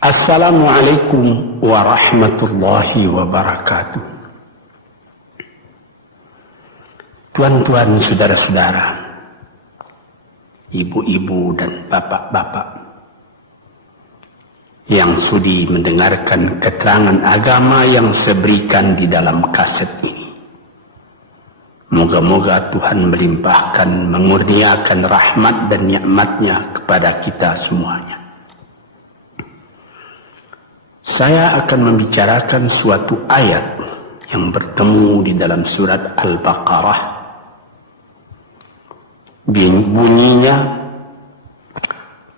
Assalamualaikum warahmatullahi wabarakatuh. Tuan-tuan, saudara-saudara, ibu-ibu dan bapak-bapak yang sudi mendengarkan keterangan agama yang saya berikan di dalam kaset ini. Moga-moga Tuhan melimpahkan, mengurniakan rahmat dan nikmat-Nya kepada kita semuanya. Saya akan membicarakan suatu ayat yang bertemu di dalam surat Al-Baqarah. Bunyinya,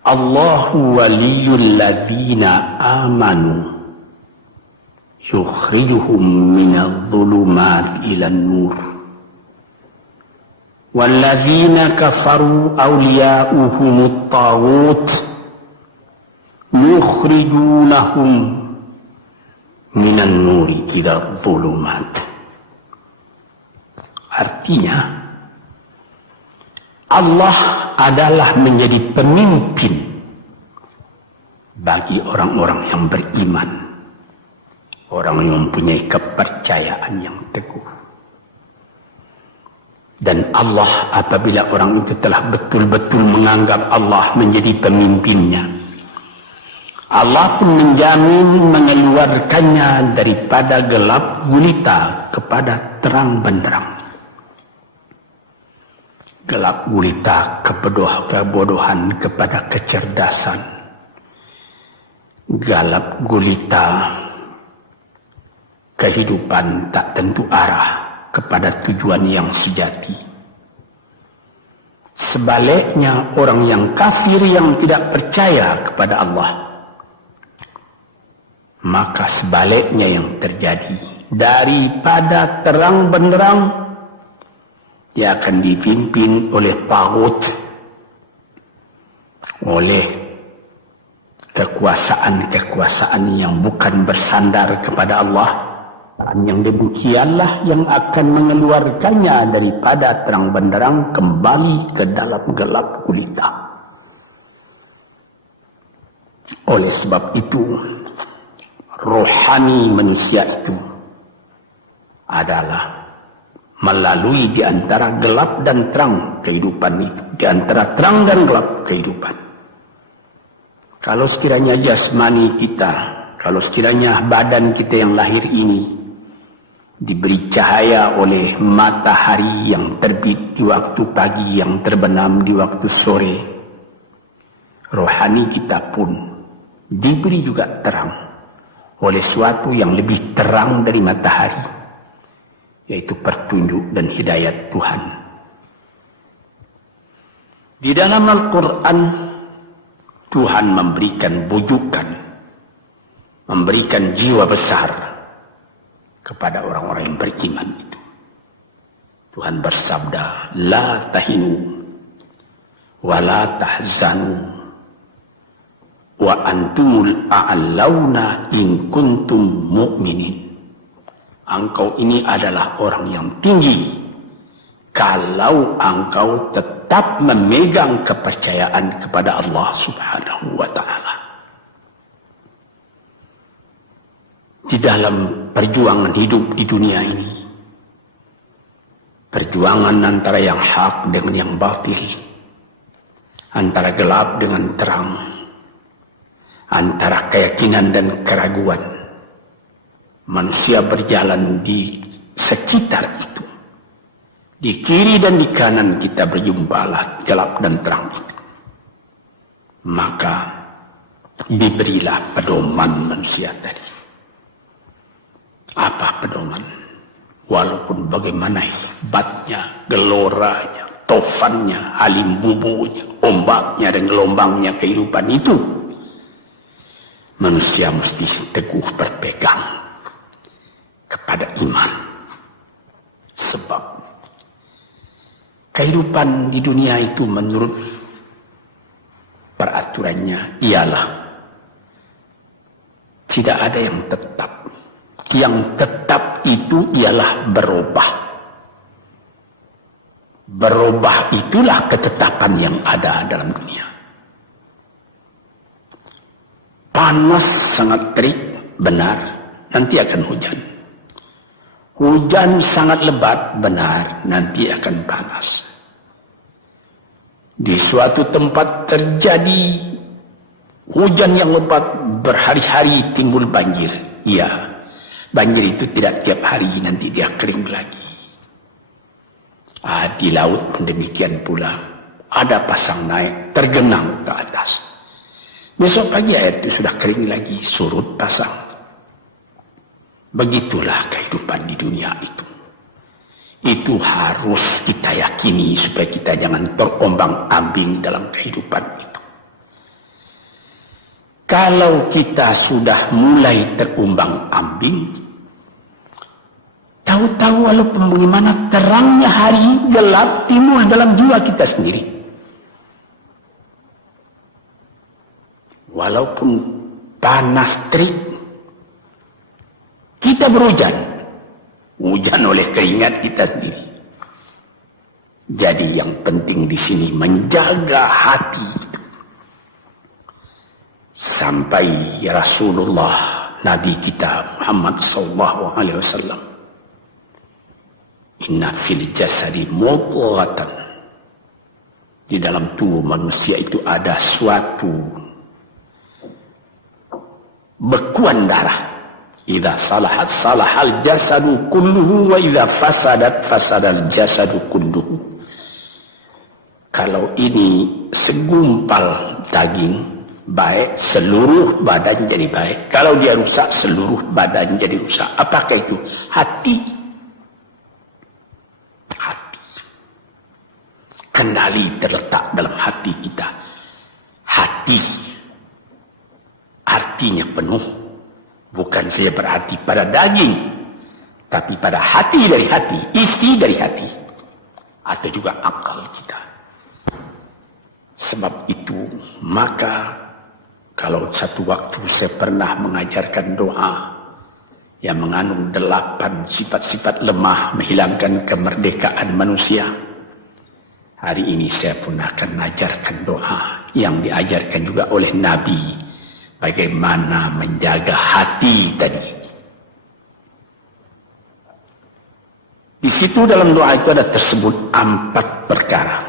Allahu waliyul ladzina amanu yukhrijuhum minadh dhulumati ilan nur walladzina kafaru awliya'uhumut taghut yukhrijunahum minan nuri ila dhulumat. Artinya, Allah adalah menjadi pemimpin bagi orang-orang yang beriman, orang yang mempunyai kepercayaan yang teguh. Dan Allah, apabila orang itu telah betul-betul menganggap Allah menjadi pemimpinnya, Allah pun menjamin mengeluarkannya daripada gelap gulita kepada terang benderang. Gelap gulita kebodohan kepada kecerdasan. Gelap gulita kehidupan tak tentu arah kepada tujuan yang sejati. Sebaliknya, orang yang kafir yang tidak percaya kepada Allah, maka sebaliknya yang terjadi, daripada terang benderang dia akan dipimpin oleh taghut, oleh kekuasaan-kekuasaan yang bukan bersandar kepada Allah. Dan yang demikianlah yang akan mengeluarkannya daripada terang benderang kembali ke dalam gelap gulita. Oleh sebab itu, rohani manusia itu adalah melalui di antara gelap dan terang kehidupan itu, di antara terang dan gelap kehidupan. Kalau sekiranya jasmani kita, kalau sekiranya badan kita yang lahir ini diberi cahaya oleh matahari yang terbit di waktu pagi, yang terbenam di waktu sore, rohani kita pun diberi juga terang oleh suatu yang lebih terang dari matahari, yaitu petunjuk dan hidayat Tuhan. Di dalam Al-Quran, Tuhan memberikan bujukan, memberikan jiwa besar kepada orang-orang yang beriman itu. Tuhan bersabda, La tahinu wa la tahzanu wa antumul a'launa in kuntum mu'minin. Engkau ini adalah orang yang tinggi kalau engkau tetap memegang kepercayaan kepada Allah Subhanahu wa ta'ala. Di dalam perjuangan hidup di dunia ini, perjuangan antara yang hak dengan yang batil, antara gelap dengan terang, antara keyakinan dan keraguan, manusia berjalan di sekitar itu. Di kiri dan di kanan kita berjumpalah gelap dan terang itu. Maka diberilah pedoman manusia tadi. Apa pedoman? Walaupun bagaimana hebatnya, geloranya, tofannya, halimbubunya, ombaknya dan gelombangnya kehidupan itu, manusia mesti teguh berpegang kepada iman. Sebab kehidupan di dunia itu menurut peraturannya ialah tidak ada yang tetap. Yang tetap itu ialah berubah. Berubah itulah ketetapan yang ada dalam dunia. Panas sangat terik, benar, nanti akan hujan. Hujan sangat lebat, benar, nanti akan panas. Di suatu tempat terjadi hujan yang lebat berhari-hari timbul banjir. Ya, banjir itu tidak tiap hari, nanti dia kering lagi. Di laut pun demikian pula. Ada pasang naik, tergenang ke atas. Besok pagi air itu sudah kering lagi, surut pasang. Begitulah kehidupan di dunia itu. Itu harus kita yakini supaya kita jangan terombang-ambing dalam kehidupan itu. Kalau kita sudah mulai terombang-ambing, tahu-tahu walaupun bagaimana terangnya hari gelap timbul dalam jiwa kita sendiri. Walaupun panas terik, kita berhujan. Hujan oleh keringat kita sendiri. Jadi yang penting di sini menjaga hati itu. Sampai Rasulullah Nabi kita Muhammad SAW, inna fil jasadi mudghatan, di dalam tubuh manusia itu ada suatu bekuan darah. Idza salahat salahal jasadu kulluhu wa idza fasadat fasadal jasadu kulluhu. Kalau ini segumpal daging baik, seluruh badan jadi baik. Kalau dia rusak, seluruh badan jadi rusak. Apakah itu? Hati. Hati. Kendali terletak dalam hati kita. Hati artinya penuh. Bukan saja berarti pada daging, tapi pada hati dari hati, isi dari hati, atau juga akal kita. Sebab itu, maka kalau satu waktu saya pernah mengajarkan doa yang mengandung 8 sifat-sifat lemah menghilangkan kemerdekaan manusia, hari ini saya pun akan mengajarkan doa yang diajarkan juga oleh Nabi. Bagaimana menjaga hati tadi. Di situ dalam doa itu ada tersebut 4 perkara.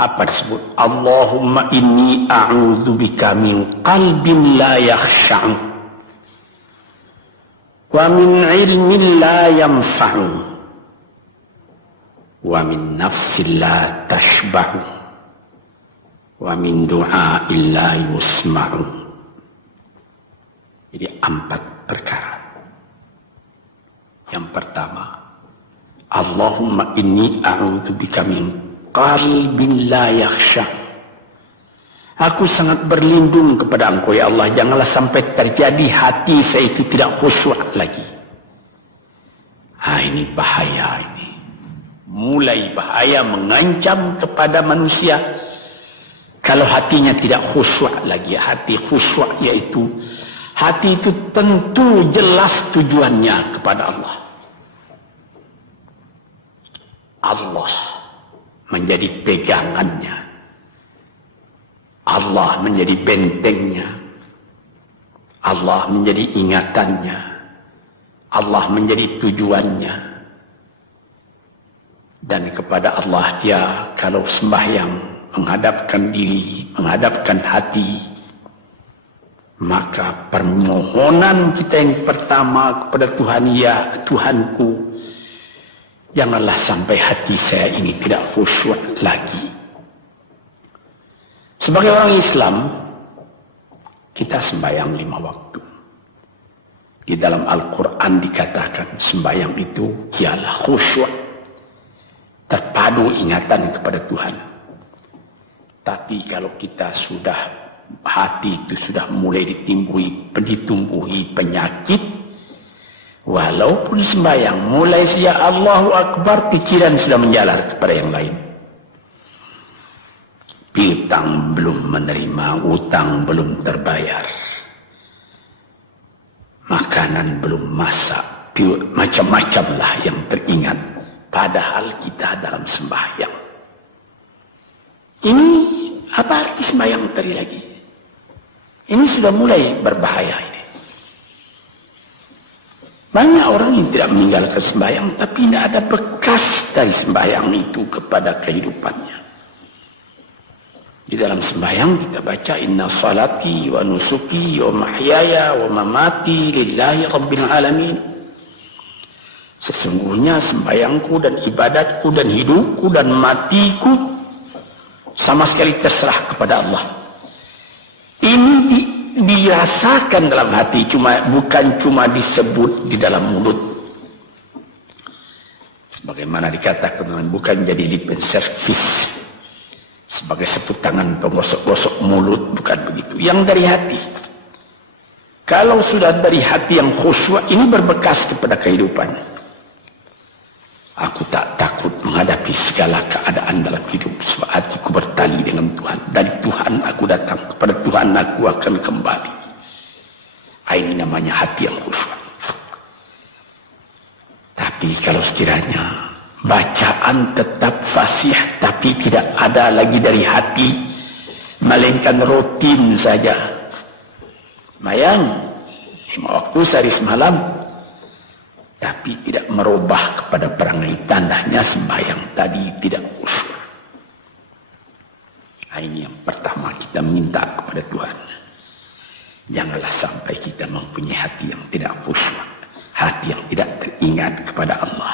Apa disebut? Allahumma inni a'udzubika min qalbin la yakhsha'u wa min ilmin la yanfa'u wa min nafsin la tashba'u wa min du'a illa yusma'u. Jadi 4 perkara. Yang pertama, Allahumma inni a'udzubika min qalbin la yakhsha. Aku sangat berlindung kepada Engkau ya Allah, janganlah sampai terjadi hati saya itu tidak khusyuk lagi. Ini bahaya ini. Mulai bahaya mengancam kepada manusia. Kalau hatinya tidak khusyuk lagi, hati khusyuk yaitu hati itu tentu jelas tujuannya kepada Allah. Allah menjadi pegangannya. Allah menjadi bentengnya. Allah menjadi ingatannya. Allah menjadi tujuannya. Dan kepada Allah dia kalau sembahyang menghadapkan diri, menghadapkan hati, maka permohonan kita yang pertama kepada Tuhan, ya Tuhanku, janganlah sampai hati saya ini tidak khusyuk lagi. Sebagai orang Islam, kita sembahyang 5 waktu. Di dalam Al-Quran dikatakan sembahyang itu ialah khusyuk, terpadu ingatan kepada Tuhan. Tapi kalau kita sudah, hati itu sudah mulai ditumbuhi penyakit, walaupun sembahyang, mulai sejak Allahu Akbar, pikiran sudah menjalar kepada yang lain. Piutang belum menerima, utang belum terbayar, makanan belum masak, macam-macam lah yang teringat. Padahal kita dalam sembahyang. Ini apa arti sembahyang tadi lagi? Ini sudah mulai berbahaya ini. Banyak orang yang tidak meninggalkan sembahyang, tapi tidak ada bekas dari sembahyang itu kepada kehidupannya. Di dalam sembahyang kita baca inna salati wa nusuki wa mahyaya wa mamati lillahi rabbil alamin. Sesungguhnya sembahyangku dan ibadatku dan hidupku dan matiku sama sekali terserah kepada Allah. Ini dirasakan dalam hati, bukan cuma disebut di dalam mulut. Sebagaimana dikatakan, bukan jadi lip service sebagai seput tangan penggosok-gosok mulut, bukan begitu. Yang dari hati. Kalau sudah dari hati yang khusyuk, ini berbekas kepada kehidupan. Aku tak takut menghadapi segala keadaan dalam hidup, sebab hatiku bertali dengan Tuhan. Dari Tuhan aku datang, kepada Tuhan aku akan kembali. Ini namanya hati yang khusyuk. Tapi kalau sekiranya bacaan tetap fasih, tapi tidak ada lagi dari hati, melainkan rutin saja. Mayang 5 waktu sehari semalam, tapi tidak merubah kepada perangai, tandanya sembahyang tadi tidak khusyuk. Ini yang pertama kita minta kepada Tuhan. Janganlah sampai kita mempunyai hati yang tidak khusyuk, hati yang tidak teringat kepada Allah.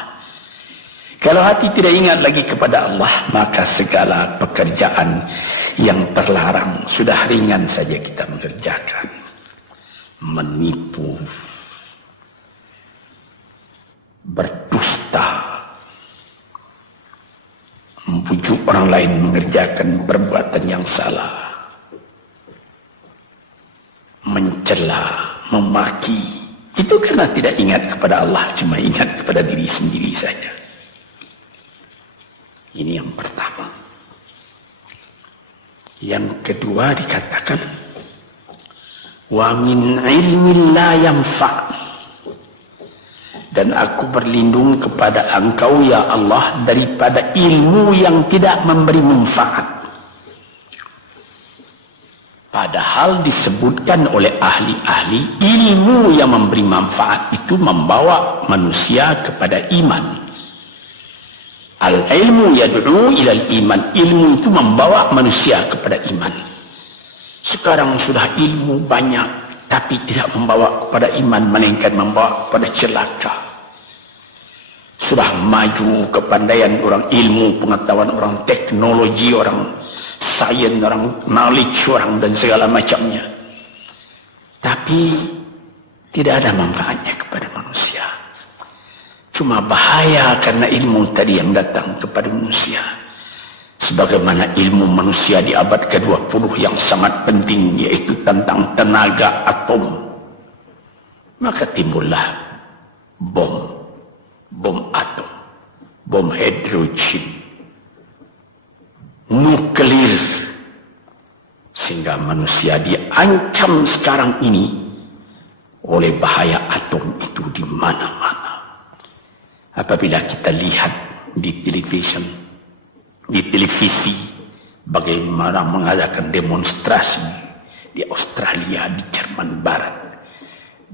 Kalau hati tidak ingat lagi kepada Allah, maka segala pekerjaan yang terlarang sudah ringan saja kita mengerjakan. Menipu, berdusta, membujuk orang lain mengerjakan perbuatan yang salah, mencela, memaki, itu karena tidak ingat kepada Allah, cuma ingat kepada diri sendiri saja. Ini yang pertama. Yang kedua dikatakan, wa min ilmin la yanfa', dan aku berlindung kepada Engkau ya Allah daripada ilmu yang tidak memberi manfaat. Padahal disebutkan oleh ahli-ahli, ilmu yang memberi manfaat itu membawa manusia kepada iman. Al-ilmu yad'u ilal iman, ilmu itu membawa manusia kepada iman. Sekarang sudah ilmu banyak, tapi tidak membawa kepada iman, melainkan membawa kepada celaka. Sudah maju kepandaian orang, ilmu, pengetahuan orang, teknologi orang, sains orang, knowledge orang, dan segala macamnya. Tapi tidak ada manfaatnya kepada manusia. Cuma bahaya karena ilmu tadi yang datang kepada manusia. Sebagaimana ilmu manusia di abad ke-20 yang sangat penting, yaitu tentang tenaga atom. Maka timbullah bom atom, bom hidrogen, nuklir, sehingga manusia diancam sekarang ini oleh bahaya atom itu di mana-mana. Apabila kita lihat di televisi bagaimana mengadakan demonstrasi di Australia, di Jerman Barat,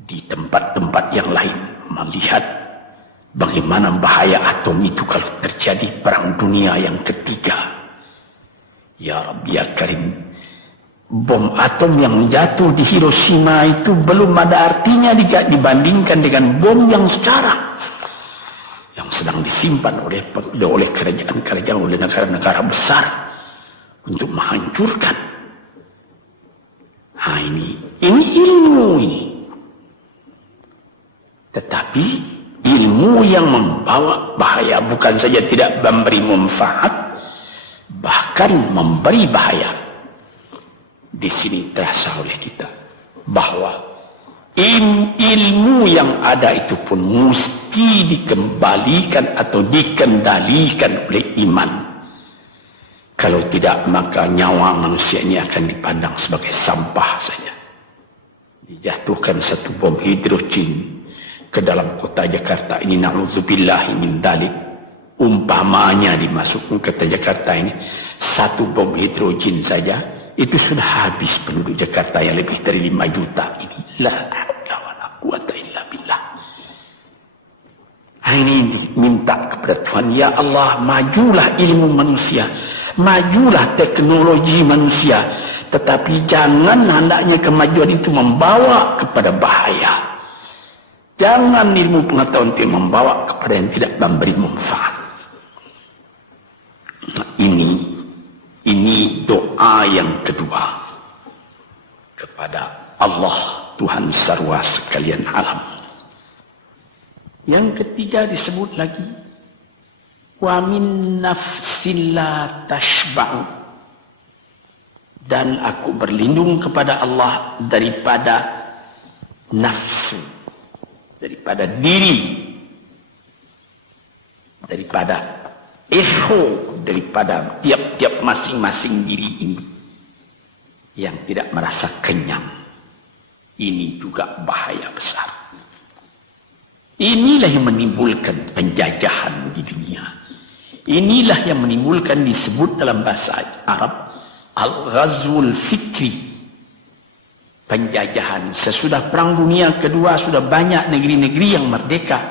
di tempat-tempat yang lain, melihat bagaimana bahaya atom itu kalau terjadi perang dunia yang ketiga. Ya Rabbi ya Karim, bom atom yang jatuh di Hiroshima itu belum ada artinya dibandingkan dengan bom yang sekarang, yang sedang disimpan oleh kerajaan-kerajaan, oleh negara-negara besar untuk menghancurkan. Ini ilmu ini. Tetapi ilmu yang membawa bahaya, bukan saja tidak memberi manfaat, bahkan memberi bahaya. Di sini terasa oleh kita bahwa ilmu yang ada itu pun mesti dikembalikan atau dikendalikan oleh iman. Kalau tidak, maka nyawa manusia ini akan dipandang sebagai sampah saja. Dijatuhkan satu bom hidrogen ke dalam kota Jakarta ini, na'udzubillah min dzalik, umpamanya dimasukkan ke kota Jakarta ini, satu bom hidrogen saja itu sudah habis penduduk Jakarta yang lebih dari 5 juta ini. La haula wala quwata illa billah. Ini minta kepada Tuhan, ya Allah, majulah ilmu manusia, majulah teknologi manusia, tetapi jangan hendaknya kemajuan itu membawa kepada bahaya. Jangan ilmu pengetahuan itu membawa kepada yang tidak memberi manfaat. Nah, ini doa yang kedua kepada Allah Tuhan sarwa sekalian alam. Yang ketiga disebut lagi, wa min nafsin la tashba'u, dan aku berlindung kepada Allah daripada nafsu, daripada diri, daripada ego, daripada tiap-tiap masing-masing diri ini yang tidak merasa kenyang. Ini juga bahaya besar. Inilah yang menimbulkan penjajahan di dunia. Inilah yang menimbulkan, disebut dalam bahasa Arab, al-ghazwul fikri, penjajahan. Sesudah Perang Dunia Kedua sudah banyak negeri-negeri yang merdeka,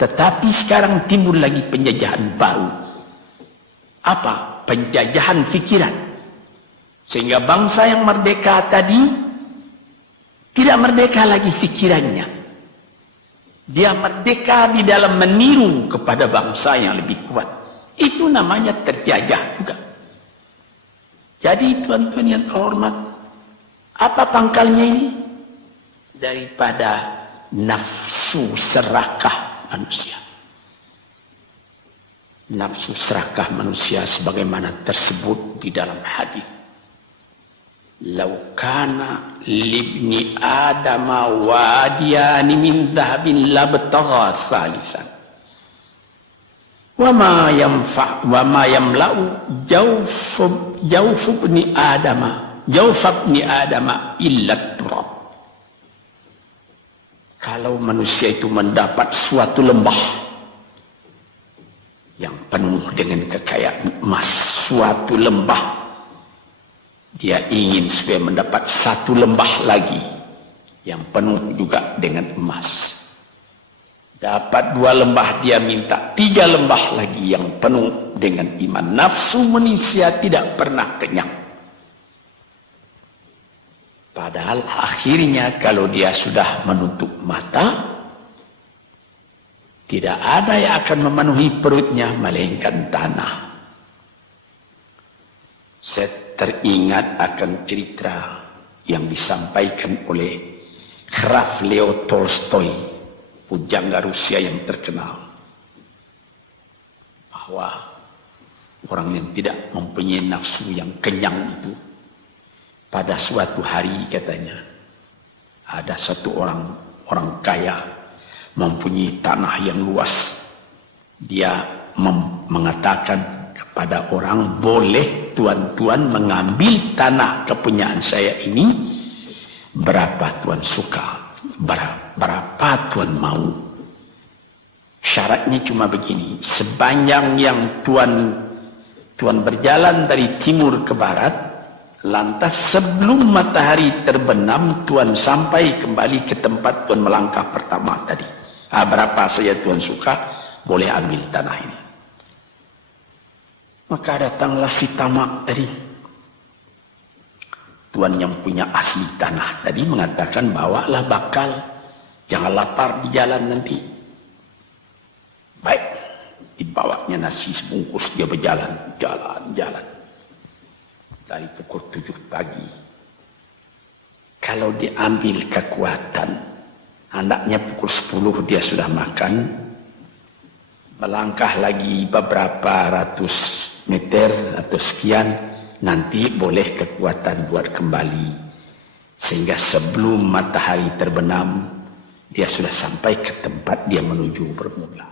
tetapi sekarang timbul lagi penjajahan baru. Apa? Penjajahan fikiran. Sehingga bangsa yang merdeka tadi tidak merdeka lagi fikirannya. Dia merdeka di dalam meniru kepada bangsa yang lebih kuat. Itu namanya terjajah juga. Jadi tuan-tuan yang terhormat, apa pangkalnya ini? Daripada nafsu serakah manusia. Nafsu serakah manusia sebagaimana tersebut di dalam hadis. Lau kana libni adama wadiyani min dhahabin labtagha salisan. Wa ma yamla'u jawf ibni adama illa turab. Kalau manusia itu mendapat suatu lembah yang penuh dengan kekayaan emas, suatu lembah, dia ingin supaya mendapat satu lembah lagi yang penuh juga dengan emas. Dapat 2 lembah, dia minta 3 lembah lagi yang penuh dengan iman. Nafsu manusia tidak pernah kenyang. Padahal akhirnya kalau dia sudah menutup mata, tidak ada yang akan memenuhi perutnya melainkan tanah. Saya teringat akan cerita yang disampaikan oleh Graf Leo Tolstoy, pujangga Rusia yang terkenal, bahwa orang yang tidak mempunyai nafsu yang kenyang itu, pada suatu hari katanya, ada satu orang kaya mempunyai tanah yang luas. Dia mengatakan kepada orang, boleh tuan-tuan mengambil tanah kepunyaan saya ini, berapa tuan suka, berapa tuan mau. Syaratnya cuma begini, sepanjang yang tuan berjalan dari timur ke barat, lantas sebelum matahari terbenam tuan sampai kembali ke tempat tuan melangkah pertama tadi. Berapa saja tuan suka, boleh ambil tanah ini. Maka datanglah si tamak tadi. Tuan yang punya asli tanah tadi mengatakan, bawalah bakal, jangan lapar di jalan nanti. Baik, dibawanya nasi sebungkus, dia berjalan, jalan. Dari pukul 7 pagi. Kalau diambil kekuatan, hendaknya pukul 10 dia sudah makan. Melangkah lagi beberapa ratus meter atau sekian, nanti boleh kekuatan buat kembali. Sehingga sebelum matahari terbenam, dia sudah sampai ke tempat dia menuju bermula.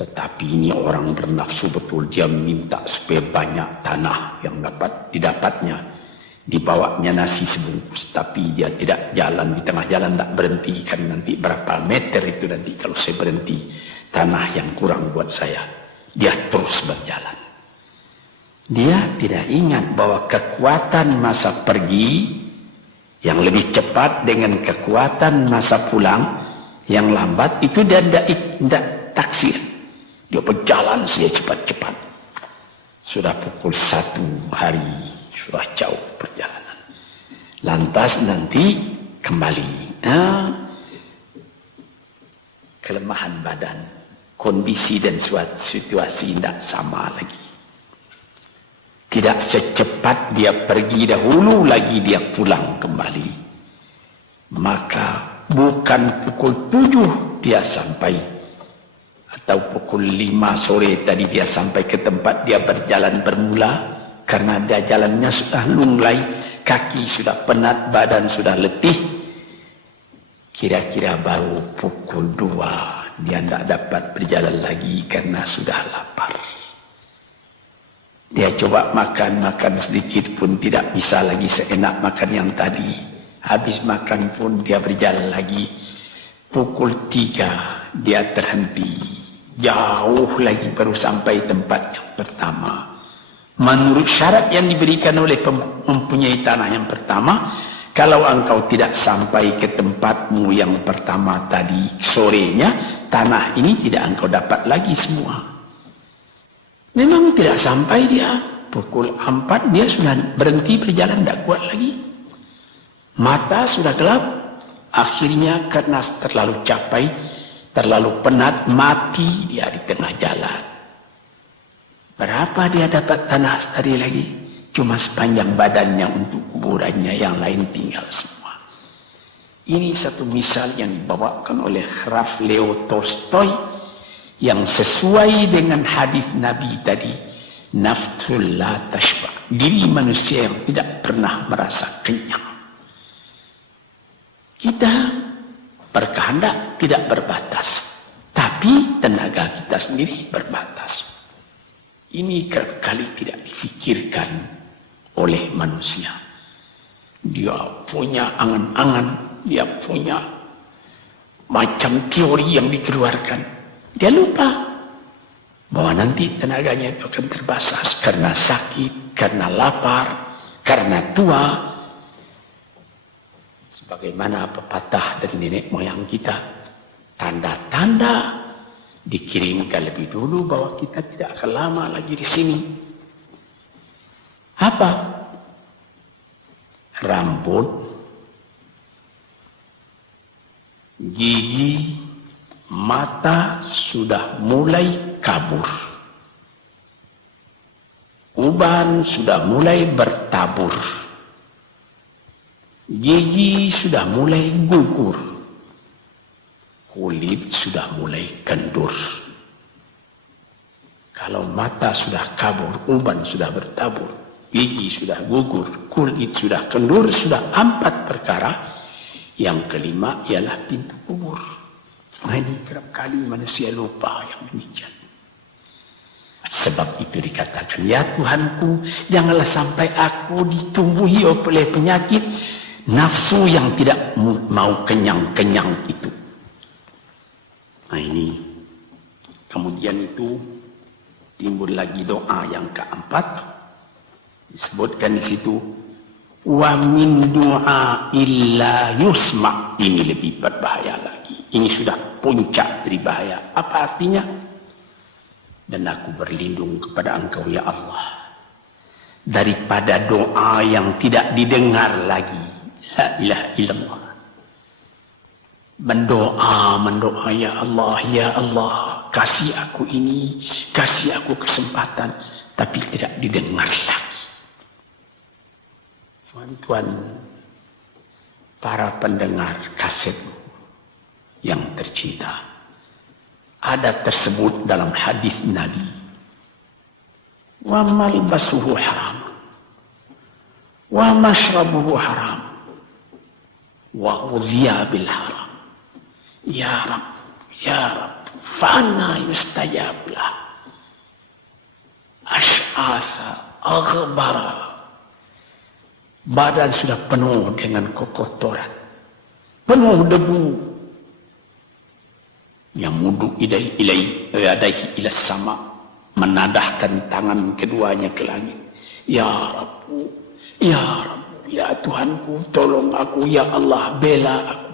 Tetapi ini orang bernafsu betul, dia minta supaya banyak tanah yang didapatnya. Dibawanya nasi sebungkus, tapi dia tidak jalan, di tengah jalan tak berhenti, kan nanti berapa meter itu nanti kalau saya berhenti, tanah yang kurang buat saya. Dia terus berjalan. Dia tidak ingat bahwa kekuatan masa pergi yang lebih cepat dengan kekuatan masa pulang yang lambat itu dia tidak taksir. Dia berjalan saja cepat-cepat. Sudah pukul 1 hari, sudah jauh perjalanan. Lantas nanti kembali. Kelemahan badan, kondisi dan situasi tidak sama lagi. Tidak secepat dia pergi dahulu lagi dia pulang kembali. Maka bukan pukul 7 dia sampai, atau pukul 5 sore tadi dia sampai ke tempat dia berjalan bermula, karena dia jalannya sudah lunglai, kaki sudah penat, badan sudah letih. Kira-kira baru pukul 2 dia tidak dapat berjalan lagi karena sudah lapar. Dia coba makan sedikit pun tidak bisa lagi seenak makan yang tadi. Habis makan pun dia berjalan lagi. Pukul 3 dia terhenti. Jauh lagi baru sampai tempat yang pertama. Menurut syarat yang diberikan oleh mempunyai tanah yang pertama, kalau engkau tidak sampai ke tempatmu yang pertama tadi sorenya, tanah ini tidak engkau dapat lagi semua. Memang tidak sampai dia. Pukul 4 dia sudah berhenti berjalan, tidak kuat lagi. Mata sudah gelap. Akhirnya karena terlalu capai, terlalu penat, mati dia di tengah jalan. Berapa dia dapat tanah tadi lagi? Cuma sepanjang badannya untuk kuburannya, yang lain tinggal semua. Ini satu misal yang dibawakan oleh Graf Leo Tolstoy yang sesuai dengan hadis Nabi tadi, nafsul la tashba, diri manusia yang tidak pernah merasa kenyang. Kita berkehendak tidak berbatas, tapi tenaga kita sendiri berbatas. Ini kerap kali tidak difikirkan oleh manusia. Dia punya angan-angan, dia punya macam teori yang dikeluarkan. Dia lupa bahwa nanti tenaganya itu akan terbatas karena sakit, karena lapar, karena tua. Sebagaimana pepatah dari nenek moyang kita, tanda-tanda dikirimkan lebih dulu bahwa kita tidak akan lama lagi di sini. Apa? Rambut, gigi, mata sudah mulai kabur. Uban sudah mulai bertabur. Gigi sudah mulai gugur. Kulit sudah mulai kendur. Kalau mata sudah kabur, uban sudah bertabur, gigi sudah gugur, kulit sudah kendur, sudah 4 perkara. Yang kelima ialah pintu kubur. Nah, ini kerap kali manusia lupa yang demikian. Sebab itu dikatakan, ya Tuhanku, janganlah sampai aku ditumbuhi oleh penyakit nafsu yang tidak mau kenyang-kenyang itu. Nah ini, kemudian itu timbul lagi doa yang keempat. Disebutkan di situ, wa min du'a illa yusma. Ini lebih berbahaya lagi. Ini sudah puncak dari bahaya. Apa artinya? Dan aku berlindung kepada Engkau ya Allah daripada doa yang tidak didengar lagi. La ilaha illallah. Mendoa ya Allah, kasih aku ini, kasih aku kesempatan, tapi tidak didengar lagi. Tuan-tuan, para pendengar kaset yang tercinta, ada tersebut dalam hadis Nabi, wa malbasuhu haram, wa mashrabuhu haram, wa udhiya bil haram. Ya Rab, fa'anna yustajab lah. Ash'asa, aghbara. Badan sudah penuh dengan kekotoran, penuh debu. Yang mudu ilaihi ila sama, menadahkan tangan keduanya ke langit. Ya Rabbu, ya Rabbu, ya Tuhanku, tolong aku, ya Allah, bela aku.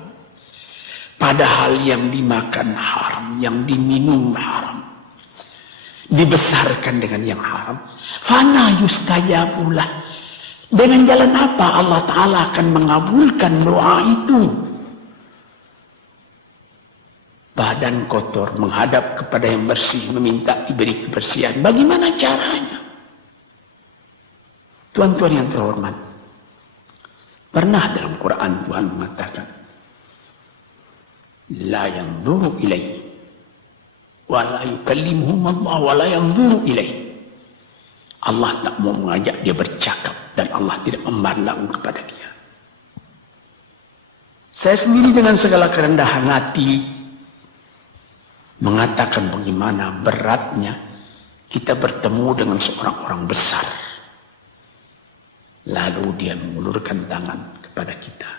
Padahal yang dimakan haram, yang diminum haram, dibesarkan dengan yang haram. Fana yustajabulah. Dengan jalan apa Allah Ta'ala akan mengabulkan doa itu? Badan kotor menghadap kepada yang bersih, meminta diberi kebersihan. Bagaimana caranya? Tuan-tuan yang terhormat, pernah dalam Quran Tuhan mengatakan, la yanzuru ilaihi wa la yukallimuhum Allah wa la yanzuru ilaihi. Allah tak mau mengajak dia bercakap dan Allah tidak memandang kepada dia. Saya sendiri dengan segala kerendahan hati mengatakan bagaimana beratnya kita bertemu dengan seorang orang besar, lalu dia mengulurkan tangan kepada kita,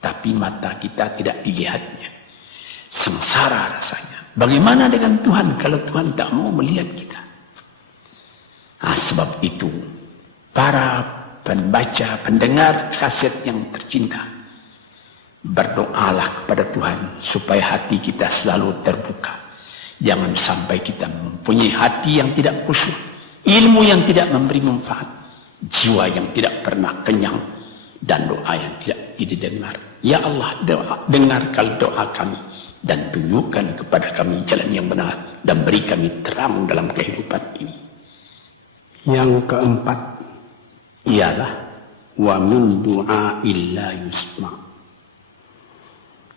tapi mata kita tidak dilihatnya. Sengsara rasanya. Bagaimana dengan Tuhan kalau Tuhan tak mau melihat kita? Nah, sebab itu para pembaca, pendengar kaset yang tercinta, berdoalah kepada Tuhan supaya hati kita selalu terbuka. Jangan sampai kita mempunyai hati yang tidak khusyuk, ilmu yang tidak memberi manfaat, jiwa yang tidak pernah kenyang, dan doa yang tidak didengar. Ya Allah, dengarkan doa kami dan tunjukkan kepada kami jalan yang benar dan beri kami terang dalam kehidupan ini. Yang keempat ialah wa min du'a illa yusma.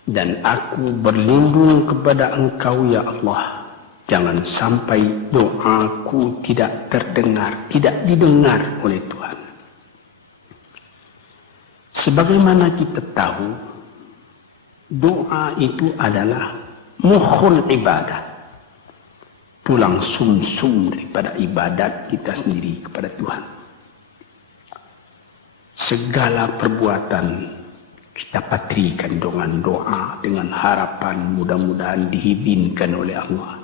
Dan aku berlindung kepada Engkau ya Allah, jangan sampai doaku tidak terdengar, tidak didengar oleh Tuhan. Sebagaimana kita tahu, doa itu adalah mukhul ibadah, tulang sumsum daripada ibadat kita sendiri kepada Tuhan. Segala perbuatan kita patrikan dengan doa, dengan harapan mudah-mudahan diizinkan oleh Allah.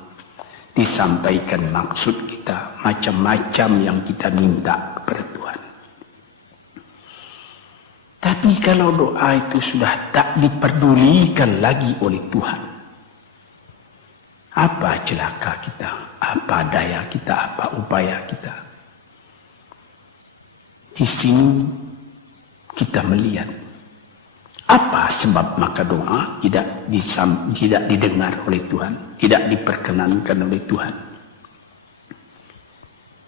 Disampaikan maksud kita, macam-macam yang kita minta kepada Tuhan. Tapi kalau doa itu sudah tak diperdulikan lagi oleh Tuhan, apa celaka kita, apa daya kita, apa upaya kita? Di sini kita melihat apa sebab maka doa tidak didengar oleh Tuhan, tidak diperkenankan oleh Tuhan.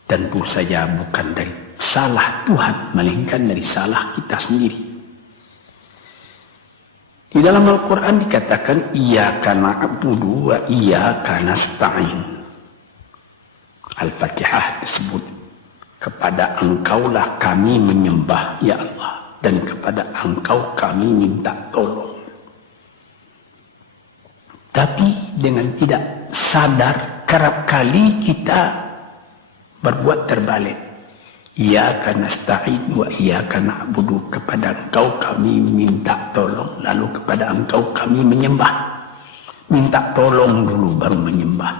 Tentu saja bukan dari salah Tuhan, melainkan dari salah kita sendiri. Di dalam Al-Quran dikatakan, Iyyaka na'budu wa iyyaka nasta'in. Al-Fatihah tersebut, kepada Engkaulah kami menyembah, ya Allah, dan kepada Engkau kami minta tolong. Tapi dengan tidak sadar, kerap kali kita berbuat terbalik. Iyyaka nasta'in wa iyyaka na'budu, kepada Engkau kami minta tolong, lalu kepada Engkau kami menyembah. Minta tolong dulu baru menyembah.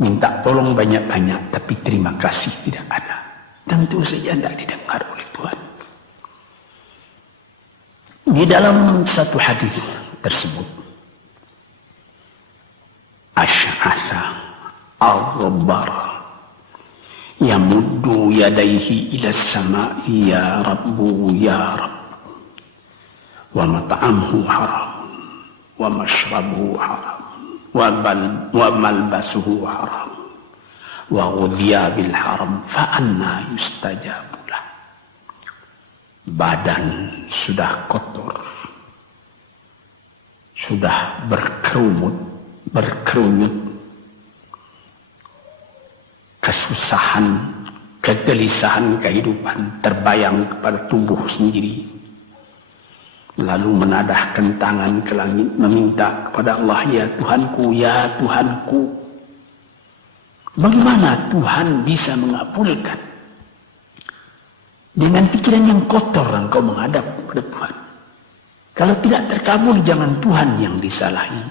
Minta tolong banyak-banyak tapi terima kasih tidak ada. Tentu saja tidak didengar oleh Tuhan. Di dalam satu hadis tersebut, Asy'asa al-Rabbara yamuddu yadayhi ila as-sama'i ya Rabbu ya Rabb, wa mat'amuhu haram wa mashrabuhu haram wa malbasuhu haram wa ghudhiya bil haram fa anna yustajabu lah. Badan sudah kotor, sudah berkerumut, kesusahan, kegelisahan kehidupan terbayang kepada tubuh sendiri. Lalu menadahkan tangan ke langit meminta kepada Allah, ya Tuhanku, ya Tuhanku. Bagaimana Tuhan bisa mengabulkan? Dengan pikiran yang kotor engkau menghadap kepada Tuhan. Kalau tidak terkabul, jangan Tuhan yang disalahi.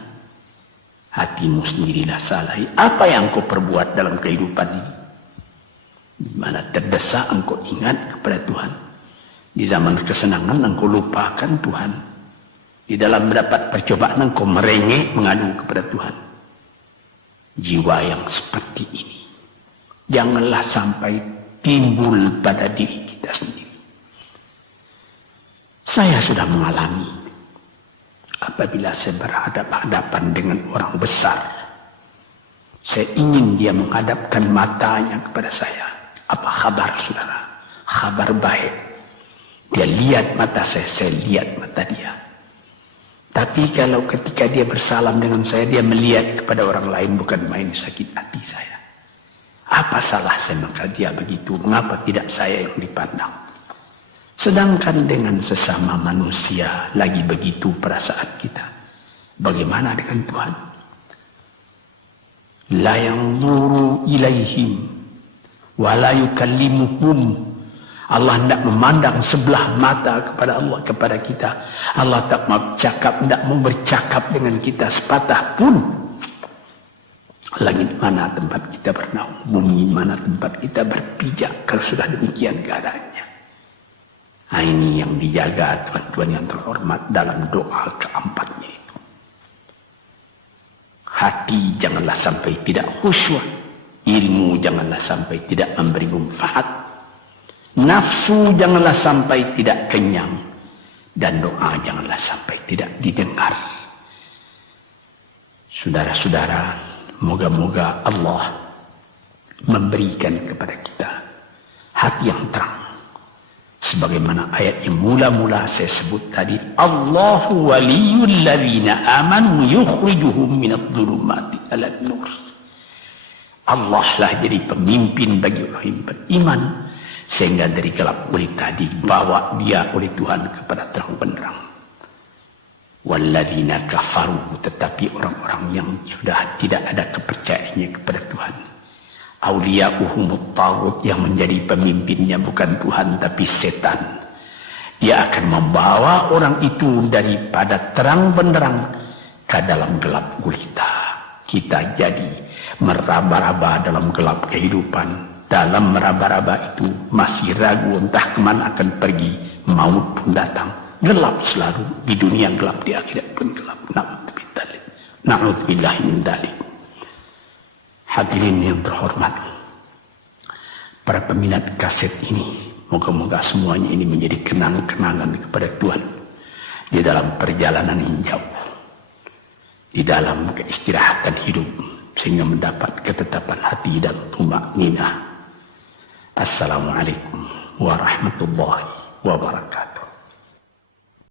Hatimu sendirilah salah. Apa yang kau perbuat dalam kehidupan ini? Di mana terdesak engkau ingat kepada Tuhan. Di zaman kesenangan engkau lupakan Tuhan. Di dalam mendapat percobaan engkau merengek mengadu kepada Tuhan. Jiwa yang seperti ini janganlah sampai timbul pada diri kita sendiri. Saya sudah mengalami apabila saya berhadapan-hadapan dengan orang besar, saya ingin dia menghadapkan matanya kepada saya. Apa kabar saudara? Kabar baik. Dia lihat mata saya lihat mata dia. Tapi kalau ketika dia bersalam dengan saya, dia melihat kepada orang lain, bukan main sakit hati saya. Apa salah saya maka dia begitu? Mengapa tidak saya yang dipandang? Sedangkan dengan sesama manusia lagi begitu perasaan kita. Bagaimana dengan Tuhan? La yanzuru ilaihim wa la yukallimuhum. Allah tidak memandang sebelah mata kepada Allah, kepada kita. Allah tak mau cakap, tidak mau bercakap dengan kita sepatah pun. Langit mana tempat kita bernaung, bumi mana tempat kita berpijak, kalau sudah demikian keadaannya. Nah, ini yang dijaga tuan-tuan yang terhormat dalam doa keempatnya itu. Hati janganlah sampai tidak khusyuk, ilmu janganlah sampai tidak memberi manfaat, nafsu janganlah sampai tidak kenyang, dan doa janganlah sampai tidak didengar. Saudara-saudara, moga-moga Allah memberikan kepada kita hati yang terang. Sebagaimana ayat yang mula-mula saya sebut tadi, Allahu waliyul ladzina amanu yukhrijuhum minadh-dhulumati ilan nur. Allah lah jadi pemimpin bagi orang yang beriman, sehingga dari gelap gulita dibawa dia oleh Tuhan kepada terang benderang. Walladzina kafaru, tetapi orang-orang yang sudah tidak ada kepercayaannya kepada Tuhan, auliya'uhumut taghut, yang menjadi pemimpinnya bukan Tuhan tapi setan. Dia akan membawa orang itu daripada terang benderang ke dalam gelap gulita. Kita jadi meraba-raba dalam gelap kehidupan. Dalam meraba-raba itu masih ragu entah kemana akan pergi. Maut pun datang. Gelap selalu. Di dunia gelap, di akhirat pun gelap. Na'udzubillahi min dzalik. Hadirin yang terhormat, para peminat kaset ini, moga-moga semuanya ini menjadi kenang-kenangan kepada Tuhan di dalam perjalanan yang jauh, di dalam keistirahatan hidup, sehingga mendapat ketetapan hati dan tumakninah. Assalamualaikum warahmatullahi wabarakatuh.